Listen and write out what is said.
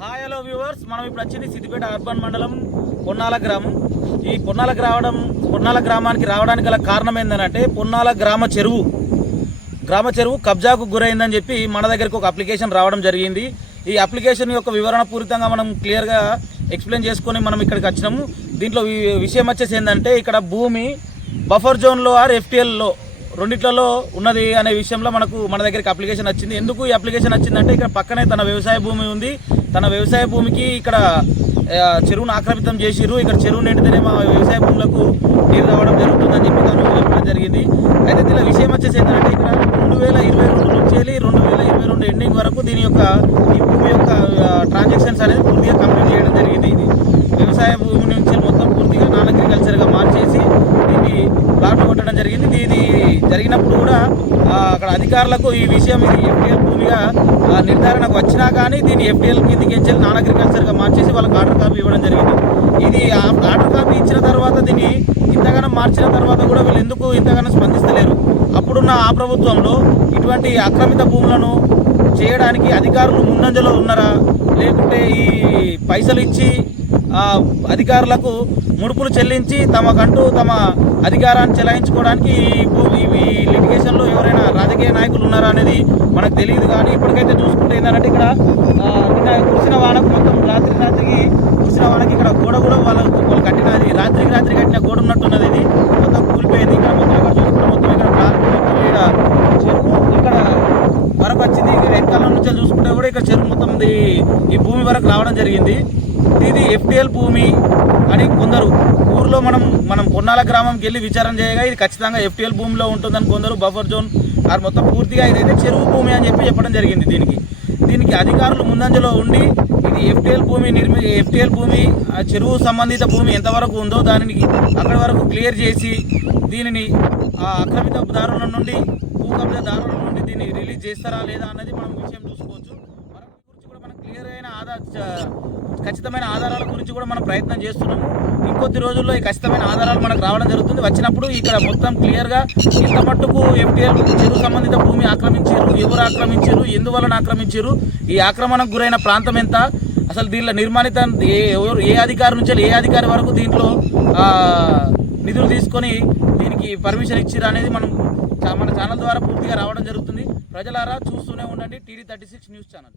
Hi hello viewers మనం ఇప్పుడు వచ్చింది సిద్దిపేట అర్బన్ మండలం పొన్నాల గ్రామం. ఈ పొన్నాలకు రావడం పొన్నాల గ్రామానికి రావడానికి గల కారణం ఏంటంటే పొన్నాల గ్రామ చెరువు. గ్రామ చెరువు కబ్జాకు గురైందని చెప్పి మన దగ్గరికి ఒక అప్లికేషన్ రావడం జరిగింది. ఈ అప్లికేషన్ యొక్క వివరణ పూరితంగా మనం క్లియర్గా ఎక్స్ప్లెయిన్ చేసుకొని మనం ఇక్కడికి వచ్చినాము. దీంట్లో వి- విషయం వచ్చేసి ఏంటంటే ఇక్కడ భూమి బఫర్ జోన్లో ఆర్ ఎఫ్టీఎల్లో రెండిట్లలో ఉన్నది అనే విషయంలో మనకు మన దగ్గరికి అప్లికేషన్ వచ్చింది. ఎందుకు ఈ అప్లికేషన్ వచ్చిందంటే ఇక్కడ పక్కనే తన వ్యవసాయ భూమి ఉంది. తన వ్యవసాయ భూమికి ఇక్కడ చెరువును ఆక్రమితం చేసిరు ఇక్కడ చెరువు నిండితేనే మా వ్యవసాయ భూములకు నీరు రావడం జరుగుతుందని చెప్పి తను చెప్పడం జరిగింది. అయితే దీనిలో విషయం వచ్చేసి ఏంటంటే ఇక్కడ రెండు వేల ఇరవై రెండు నుంచి వెళ్ళి రెండు వేల ఇరవై రెండు ఎండింగ్ వరకు దీని యొక్క ఈ భూమి యొక్క ట్రాన్సాక్షన్స్ అనేది పూర్తిగా కంప్లీట్ చేయడం జరిగింది. ఇది వ్యవసాయ భూమిని నుంచి మొత్తం పూర్తిగా నాన్ అగ్రికల్చర్గా మార్చేసి దీన్ని ప్లాట్ కొట్టడం జరిగింది ఇది ఇది జరిగినప్పుడు కూడా అక్కడ అధికారులకు ఈ విషయం ఇది ఎఫ్టీఎల్ భూమిగా ఆ, నిర్ధారణకు వచ్చినా కానీ దీన్ని ఎఫ్టీఎల్ కిందికి నాన్ అగ్రికల్చర్గా మార్చేసి వాళ్ళకి ఆర్డర్ కాపీ ఇవ్వడం జరిగింది. ఇది ఆ ఆర్డర్ కాపీ ఇచ్చిన తర్వాత దీన్ని ఇంతగానో మార్చిన తర్వాత కూడా వీళ్ళు ఎందుకు ఇంతగానో స్పందిస్తలేరు? అప్పుడున్న ఆ ప్రభుత్వంలో ఇటువంటి అక్రమిత భూములను చేయడానికి అధికారులు ముందంజలో ఉన్నారా? లేకుంటే ఈ పైసలు ఇచ్చి ఆ, అధికారులకు ముడుపులు చెల్లించి తమకంటూ తమ అధికారాన్ని చెలాయించుకోవడానికి ఈ లిటిగేషన్లో ఎవరైనా రాజకీయ నాయకులు ఉన్నారా అనేది మనకు తెలియదు. కానీ ఇప్పటికైతే చూసుకుంటే ఏంటంటే ఇక్కడ ఆ, నిన్న కురిసిన వానకు మొత్తం రాత్రి రాత్రికి కురిసిన వానకి ఇక్కడ గోడ కూడా వాళ్ళ వాళ్ళు కట్టినది. రాత్రికి రాత్రి కట్టిన గోడ ఉన్నట్టున్నది ఇది మొత్తం కూలిపోయింది ఇక్కడ మొత్తం ఇక్కడ చూసుకుంటే మొత్తం ఇక్కడ ప్లాట్ మొత్తం ఇక్కడ చెరువు ఇక్కడ వరకు వచ్చింది ఇక్కడ వెనకాల నుంచి చూసుకుంటే కూడా ఇక్కడ చెరువు మొత్తం ఈ భూమి వరకు రావడం జరిగింది. ఇది ఎఫ్టిఎల్ భూమి అని కొందరు ఊర్లో మనం మనం పొన్నాల గ్రామంకి వెళ్ళి విచారణ చేయగా ఇది ఖచ్చితంగా ఎఫ్టిఎల్ భూమిలో ఉంటుందని కొందరు బఫర్ జోన్ ఆర్ మొత్తం పూర్తిగా ఇదైతే చెరువు భూమి అని చెప్పి చెప్పడం జరిగింది దీనికి. దీనికి అధికారులు ముందంజలో ఉండి ఇది ఎఫ్టిఎల్ భూమి నిర్మి ఎఫ్టిఎల్ భూమి ఆ చెరువు సంబంధిత భూమి ఎంతవరకు ఉందో దానిని అక్కడి వరకు క్లియర్ చేసి దీనిని ఆ అక్రమిత దారుల నుండి భూ కబ్జాదారుల నుండి దీన్ని చేస్తారా లేదా అన్నది మనం విషయం చూసుకోవచ్చు. మనం గురించి కూడా మనం క్లియర్ అయిన ఆధార ఖచ్చితమైన ఆధారాల గురించి కూడా మనం ప్రయత్నం చేస్తున్నాము. ఇంకొద్ది రోజుల్లో ఈ ఖచ్చితమైన ఆధారాలు మనకు రావడం జరుగుతుంది. వచ్చినప్పుడు ఇక్కడ మొత్తం క్లియర్గా ఇంత మట్టుకు ఎఫ్టీఎల్ చెరువు సంబంధిత భూమి ఆక్రమించారు ఎవరు ఆక్రమించారు ఎందువలన ఆక్రమించారు ఈ ఆక్రమణకు గురైన ప్రాంతం ఎంత? అసలు దీనిలో నిర్మాణిత ఏ ఎవరు ఏ అధికారి నుంచి ఏ అధికారి వరకు దీంట్లో నిధులు తీసుకొని దీనికి పర్మిషన్ ఇచ్చిరా అనేది మనం మన ఛానల్ ద్వారా పూర్తిగా రావడం జరుగుతుంది. ప్రజలారా చూస్తూనే ఉండండి T D thirty six news channel.